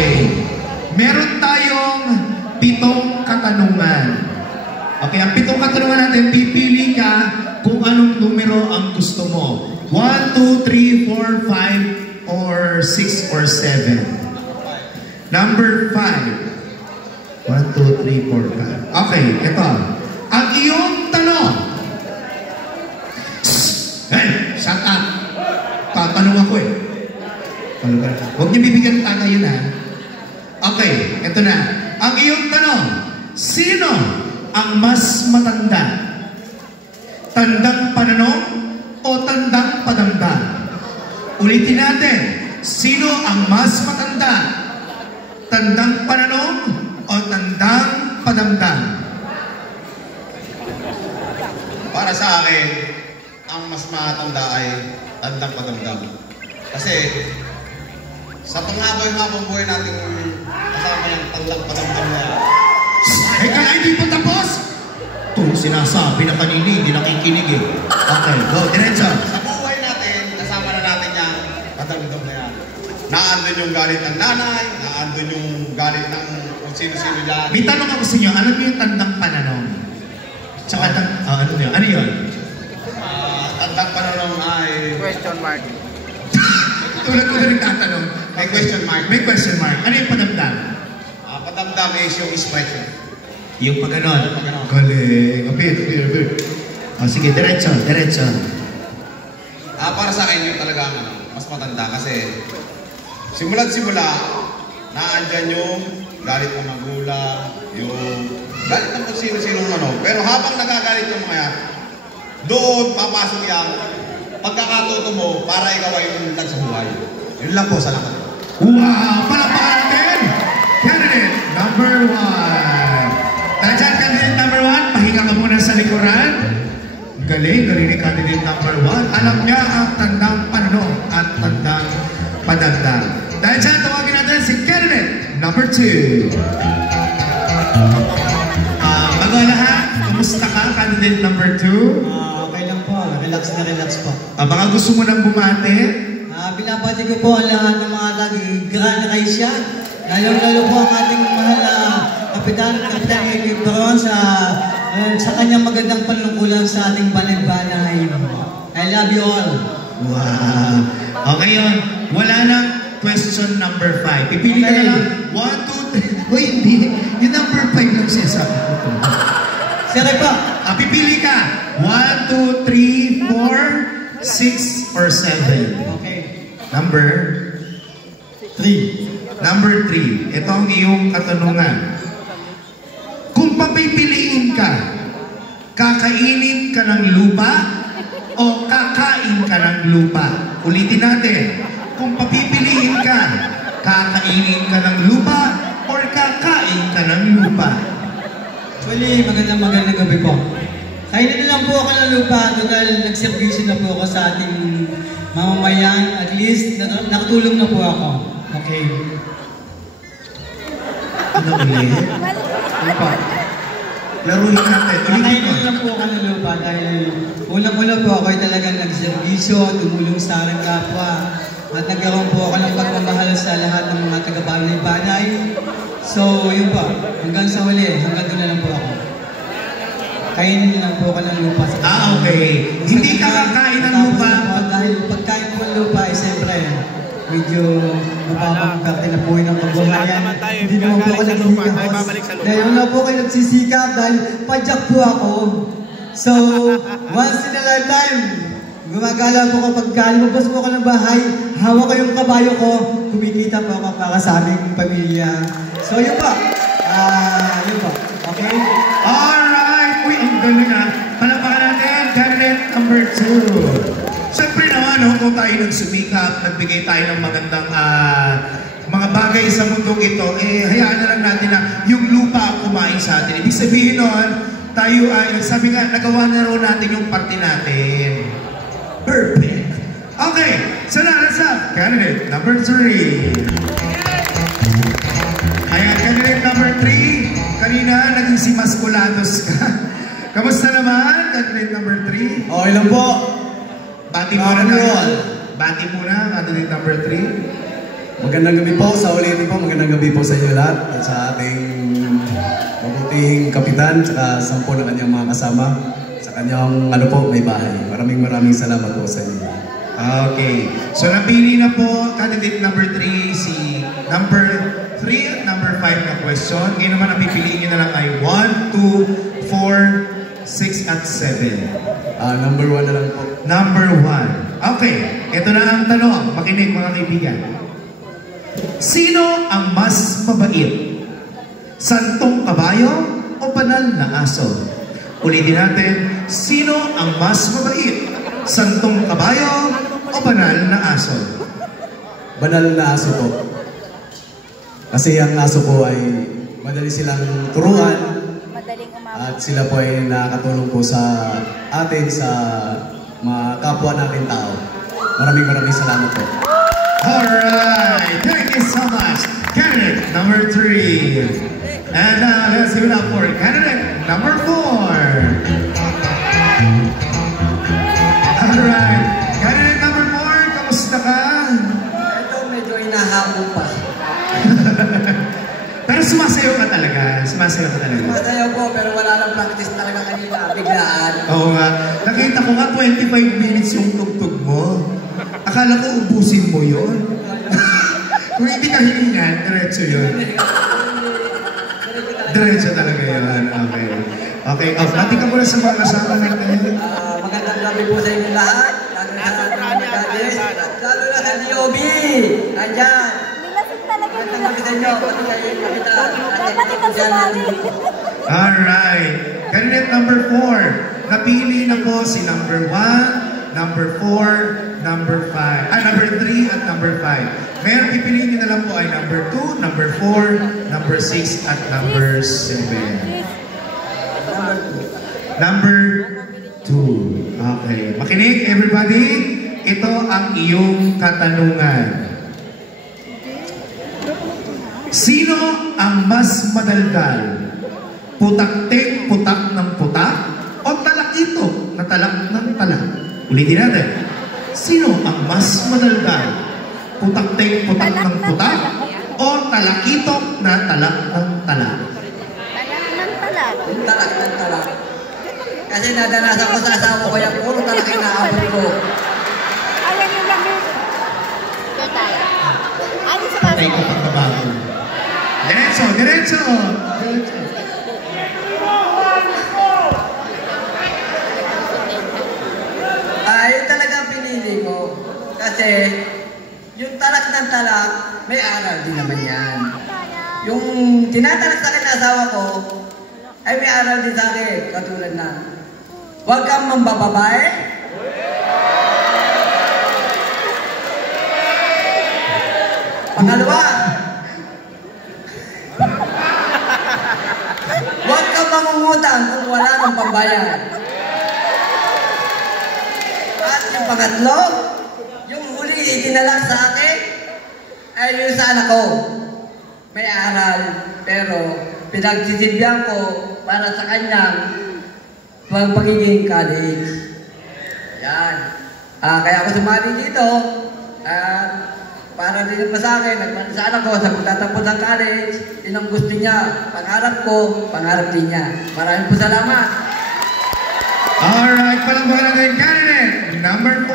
Okay. Meron tayong 7 katanungan. Okay, ang 7 katanungan natin, pipili ka kung anong numero ang gusto mo. 1, 2, 3, 4, 5, or 6, or 7. Number 5. 1, 2, 3, 4, 5. Okay, ito. Ang iyong tanong. Hey, shut up. Tatanong ako eh. Huwag niyo bibigyan taga yun ha. Okay, ito na. Ang iyong tanong. Sino ang mas matanda? Tandang pananong o tandang padamdam? Ulitin natin. Sino ang mas matanda? Tandang pananong o tandang padamdam? Para sa akin, ang mas matanda ay tandang padamdam. Kasi sa panghabang buhay natin kasama yung tandang padamdam na yan. Eka na, hindi pa tapos? Ito sinasabi na kanina, hindi nakikinig eh. Okay, go, diretso. Sa buhay natin, kasama na natin yung padamdam na yan. Naandun yung galit ng nanay, naandun yung galit ng kung sino-sino dyan. May tanong ako sa inyo, alam niyo yung tandang pananong? Tsaka ano yun? Ano yun? Tandang pananong ay... Question mark. Tulad ko na rin tatanong. May question mark. May question mark. Ano yung padamdam? Padamdam is yung sweater. Yung pag ganon. Yung pag ganon. Galing. Apir. Sige, diretso. Para sa akin yung talagang mas matanda kasi simula't simula, naandyan yung galit ng magulang, yung galit ng kung sino-sino pero habang nagagalit yung mga yan, doon papasok yung pagkakatuto mo para ikaw ay umunlad sa buhay. Yun lang po, salamat. Wow! Palakpakan natin! Candidate number 1. Nandiyan, candidate number 1. Pahinga ka muna sa likuran. Galing ni candidate number 1. Alam niya ang tandang pananong at tandang padamdam. Dahil dyan, tawagin natin si candidate number 2. Bago lahat, kumusta ka, candidate number 2? Okay lang po. Relax po. Baka gusto mo nang bumate? Binabati ko po ang lahat ng mga taga-Gran Acacia. Lalo po ang ating mahal na Kapitan Edwin Baron sa kanyang magandang panungkulan sa ating banay-banay. I love you all. Wow. Okay yun. Wala nang question number 5. Pipili ka na lang. 1, 2, 3. Uy, hindi. Yung number 5 lang siya sabi ko. Sige po. Pipili ka. 1, 2, 3, 4, 6, or 7. Okay. Number 3. Number 3. Ito ang iyong katanungan. Kung papipiliin ka, kakainin ka ng lupa o kakain ka ng lupa? Ulitin natin. Kung papipiliin ka, kakainin ka ng lupa o kakain ka ng lupa? Actually, magandang gabi po. Kainin na lang po ako ng lupa dahil nagservisyo na po ako sa ating mamamayan. At least, nakatulong na po ako. Okay. Ano ulit? Lupa. Laruin natin. Ulitin Kainin mo. na lang po ako ng lupa dahil unang-una po ako ay talagang nagservisyo, tumulong sa aking kapwa. At nagkaroon po ako ng pagmamahal sa lahat ng mga taga-banay-banay. So, yun po. Hanggang sa huli, hanggang doon na lang po ako. Kainin lang po ako ng lupa. Okay. Hindi ka kakain ng lupa. Dahil pagkain po ng lupa, siyempre, medyo mapapagkarte na po ng pagbuhayan. Hindi naman po ako nagsisikap. Dahil wala po kayo nagsisikap dahil padyak po ako. So, once in a lifetime, gumagala po kapag lumabas po ako ng bahay, hawak ko yung kabayo ko, kumikita po ako para sa aming pamilya. So, yun po. Yun po. Okay? Alright! Uy, ang galing ha. Palapakan natin, candidate number 2. Siyempre naman, kung tayo nagsumikap, nagbigay tayo ng magandang mga bagay sa mundong ito, hayaan na lang natin na yung lupa kumain sa atin. Ibig sabihin nun, tayo ay, sabi nga, nagawa na raw natin yung parte natin. Perfect. Okay, so now let's have candidate number 3. Ayan, candidate number 3. Kanina, naging si Masculados ka. Kamusta naman, candidate number 3? Okay lang po. Bati muna tayo. Bati muna, candidate number 3. Magandang gabi po, sa ulitin po, magandang gabi po sa inyo lahat at sa ating mabutihing kapitan at 10 na kanyang mga kasama sa kanyang may bahay. Maraming salamat po sa inyo. Okay. So napili na po candidate number 3 si number 3 at number 5 na question. Ngayon naman ang pipiliin nyo na lang ay 1, 2, 4, 6 at 7. Number 1 na lang po. Number 1. Okay. Ito na ang tanong. Makinig mga kaibigan. Sino ang mas mabait? Santong kabayo o banal na aso? Ulitin natin. Sino ang mas mabait? Santong kabayo o banal na aso? Banal na aso po. Kasi ang aso po ay madali silang turuan at sila po ay nakakatulong po sa atin sa mga kapwa natin tao. Maraming salamat po. Alright, thank you so much. Candidate number 3. And now let's give it up for candidate number 4. Alright, candidate number 4, kamusta ka? Ito medyo inahabol pa. Pero sumasayaw ka talaga. Matayaw po, pero wala lang practice talaga kanina. Biglaan. Oo nga. Nakita ko nga 25 minutes yung tugtog mo. Akala ko ubusin mo yun. Kung hindi ka hiningan, diretso yun. Diretso talaga yun. Okay. Okay. Pati ka muna sa mga kasama natin. Magandang gabi po sa inyo lahat. Lalo na sa ating gadis. Lalo na sa DOB. Andyan. Magandang gabi sa inyo. Pati kayo yung kapitan. Dapat itang sumali. Alright. Candidate number 4. Napili na po si number 1, number 4, number 5. Number 3 at number 5. Ngayon, pipiliin nyo na lang po ay number 2, number 4, number 6, at number 7. Number 2. Okay. Makinig, everybody. Ito ang iyong katanungan. Sino ang mas madaldal? Putak-tik-putak ng putak o talakito na talak ng talak? Ulitin natin. Sino ang mas madaldal? Putak-tik-putak ng putak o talakitok na talak ng talak? Talak ng talak. Kasi nadanasan ko sa asawa ko yung puro talak yung naabot ko. Ayan yung lamig. Ito tayo. Ano sa Patay ko pagkabago. Diretso, diretso! Diretso. Yun talaga ang pinili ko. Kasi, yung talak ng talak, may aral din naman yan. Yung tinatalak sa akin na asawa ko, ay may aral din sa akin. Katulad na, huwag kang mambababae. Pangalawa, huwag kang mangungutang kung wala ng pambayad. At yung pangatlo, yung huli itinalak sa akin, ay yung sa anak ko. May aral, pero pinagsisibyan ko para sa kanyang pagiging college. Yan. Kaya ako sumali dito, para din pa sa akin, nagpano sa anak ko, sa pagtatapos ng college, yun ang gusto niya. Pangarap ko, pangarap din niya. Maraming po salamat. Alright, palangguan natin candidate number 4.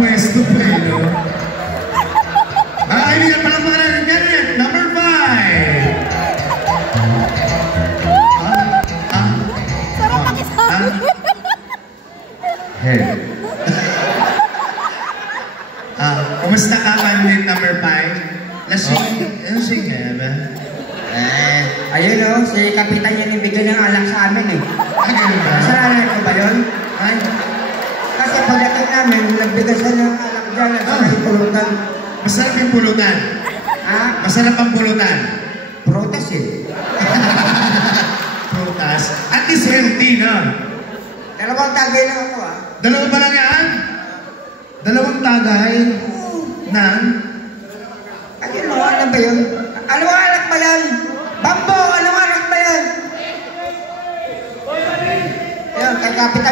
Pwesto pa eh, no? Kaibigan, palangguan natin candidate number 5. Sarap pakisabi. Hey. Kumusta ka, candidate number 5? Lasing nga ba? Ayun o, si Kapitan yan yung bigyan ng alak sa amin eh. Ganun ba? Kasalanan ko ba yun? Ay, Kasi pagdating namin, nagbigay siya ng alak dyan at saka yung pulutan. masarap yung pulutan. Ha? Masarap ang pulutan. Protes eh. Prutas. At least healthy, no? Dalawang tagay lang ako ah. Dalawa ba lang yan? Dalawang tagay ng... Ayun mo, ano ba yun? Ano ang alak ba yan? Bambo, ano ang alak ba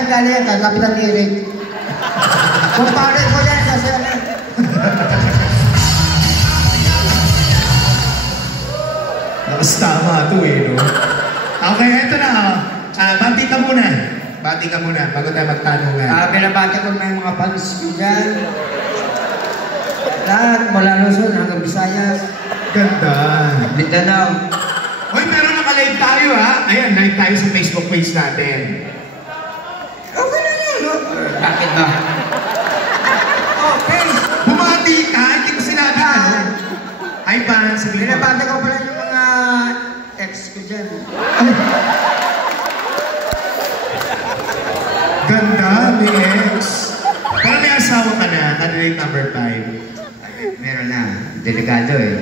nagdala yan, kay Kapitan Eric. Kung pare ko yan, sasali. Nakastama ito no? Okay, eto na. Bati ka muna. Bati ka muna, bago tayo magtanungan. Binabati ko may mga fans ko dyan. Lahat, mula Luzon hanggang Visayas. Ganda. Mindanao. Hoy, pero naka-live tayo ha. Ayan, live tayo sa Facebook page natin. Okay na yun, no? Bakit ba? Okay. Bumati ka, hindi ko sinabi ano. Hi pa, sabihin mo. Binabati ko pala yung mga ex ko dyan. Ganda, may ex. Pero may asawa ka na, candidate number 5. Meron na. Delikado eh.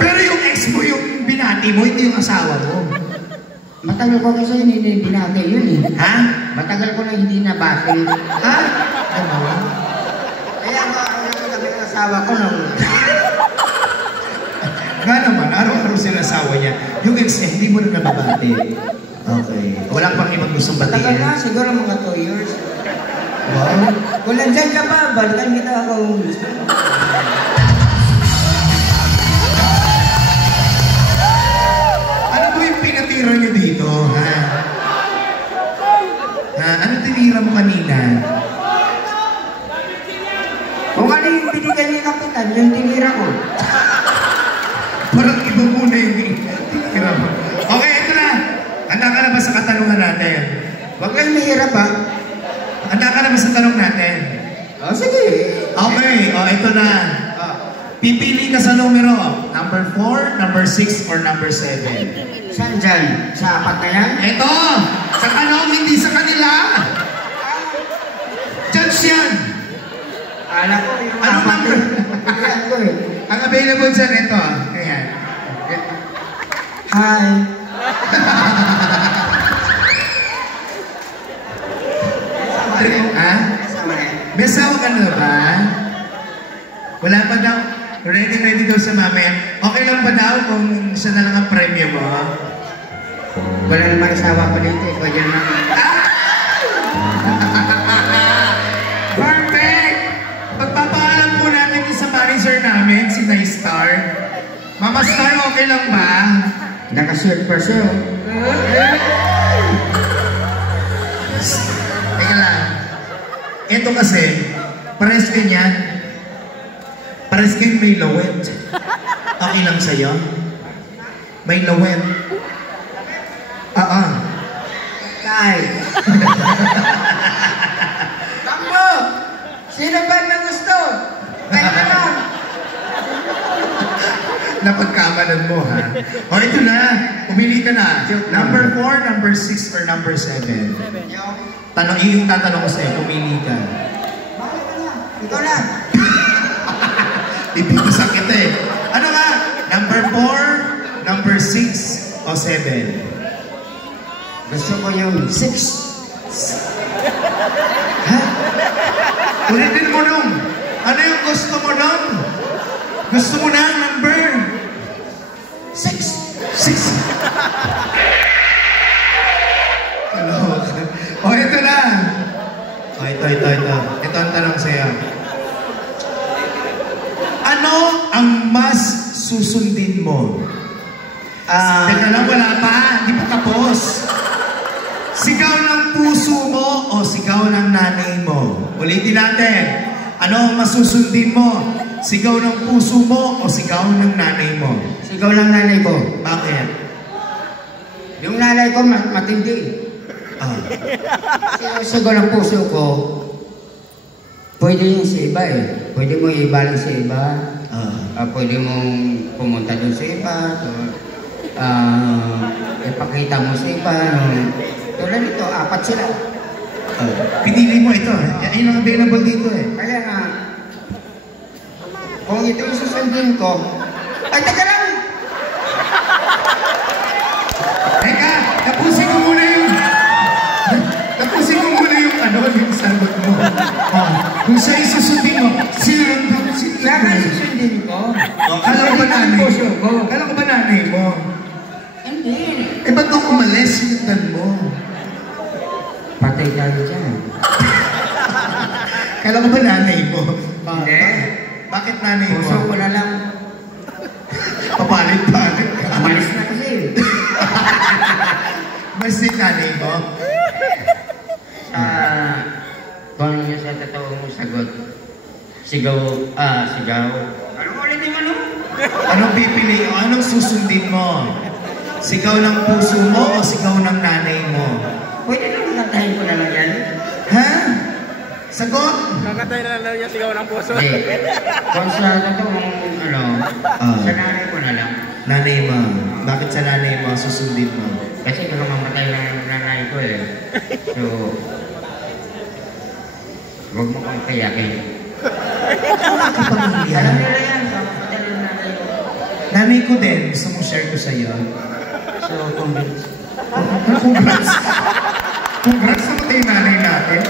Pero yung ex mo, yung binati mo, hindi yung asawa mo. Matagal ko kasi hindi binati yun eh. Ha? Matagal ko na hindi nabati. Ha? Ano? Kaya ako kami ng asawa ko nung... Nga naman, araw-araw sinasawa niya. Yung ex niya, hindi mo na nababati. Okay. Wala pang ibang gustong batiin. Matagal na, siguro mga 2 years. Wow. Kung nandyan ka pa, balikan kita ako gusto. Ano po yung pinatira niyo dito, ha? Ha? Ano tinira mo kanina? Kung ano yung binigay ni Kapitan, yung tinira ko. Parang iba muna yung tinira mo. Okay, ito na. Handa ka na ba sa katanungan natin? Huwag lang mahirap ha. Handa ka na ba sa tanong natin? O sige. Okay, ito na. Pipili ka sa numero. Number 4, number 6, or number 7? Saan dyan? Sa apat na yan? Ito! Sa tanong, hindi sa kanila! Judge yan! Alam ko yung Anong apat number? Ayan ko eh. Ang available dyan, ito. Ayan. Hi. Ha? Kasama yan. May asawa ka na ba? Wala pa daw. Ready daw sa mamaya. Okay lang ba daw kung siya na lang ang premyo mo? Wala naman asawa ko dito eh. Pwede naman. Perfect! Pagpapaalam po natin yung sa manager namin, si Naistar. Mama Star, okay lang ba? Nakashirt pa siya. Teka lang. Ito kasi, pares ganyan. Pares kayo may lawet. Okay lang sa'yo? May lawet. Tay. Tambo! Sino ba na gusto? Kaya na lang. Napagkamalan mo, ha? O, ito na. Pumili ka na. Number 4, number 6, or number 7? Yung tatanong ko sa'yo, pumili ka. Ito na. Ipipisak kita eh. Ano nga? Number 4, number 6, o 7? Gusto ko yung 6. Ha? Ulitin mo nung. Ano yung gusto mo nung? Gusto mo na ang number? 6. 6. Hello. O, ito na. O, ito. Ito ang tanong sa'yo. Ano ang mas susundin mo? Teka lang, wala pa. Hindi pa tapos. Sigaw ng puso mo o sigaw ng nanay mo? Ulitin natin. Ano ang masusundin mo? Sigaw ng puso mo o sigaw ng nanay mo? Sigaw lang nanay ko. Bakit? Yung nanay ko matindi. Sigaw ng puso ko, pwede yung sa iba eh. Pwede mo ibaling sa iba. Pwede mong pumunta dun sa iba. Ipakita mo sa iba. Tulad nito, 4 sila. Pinili mo ito. Yan ang available dito eh. Kaya nga, kung ito yung susundin ko, ay teka lang! Teka, tapusin ko muna yung yung sagot mo. Kung siya isusundin mo, sino Kaya nga susundin ko. Kala ko ba nanay? Kala ko ba nanay mo? Hindi. Eh, ba't nung umalis, sinundan mo? Patay tayo dyan. Kala ko ba nanay mo? Hindi. Bakit nanay mo? Puso ko na lang. Papalit-palit ka. Umalis na kasi. Mas din nanay mo? Kung ano sa totoong sagot, sigaw. Ano ulit yung ano? Anong pipili o anong susundin mo? Sigaw ng puso mo o sigaw ng nanay mo? Pwede lang kantahin ko na lang yan. Ha? Sagot? Kakatay na lang niya sigaw ng puso. Hindi. Kung sa totoong sa nanay ko na lang. Nanay mo. Bakit sa nanay mo susundin mo? Kasi baka mamatay lang yung nanay ko eh. So, huwag mo kong kayakin. Alam nila yan, mamatay lang yung nanay ko. Nanay ko din. Gusto mo share ko sa iyo? So, convince. Congrats. Congrats sa matay nanay natin.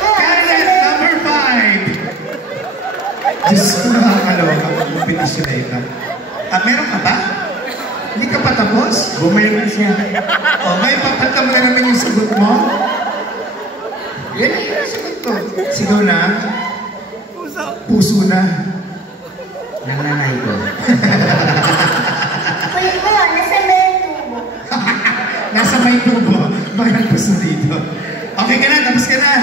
Candidate number 5. Diyos ko, nakakalawa ka ng kompetisyon na ito. Meron ka ba? Hindi ka pa tapos? Bumalik siya. May papalta mo na naman yung sagot mo? Yan ang yung sagot ko. Sigaw na? Puso na. Ng nanay ko. Kuya ko, nasa may tubo. Nasa may tubo. Bakit puso dito? Okay ka na, tapos ka na.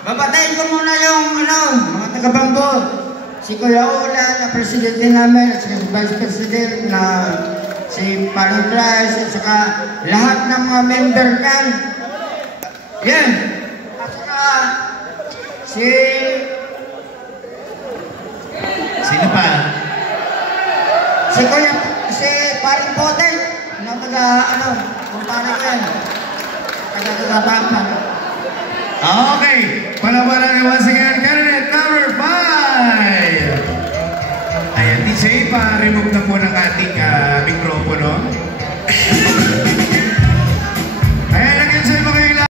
Babatayin ko muna yung mga taga-Bambo. Si Kuya Ola, na presidente namin, si Vice President, na si Paling Bryce, at saka lahat ng mga member niyan. Yan. At saka Sino pa? si Paling Potel, na kumpara ko yan. Taga-Bambo. Okay. Palawalan once again, candidate number 5. Ayan, DJ, pa-remove na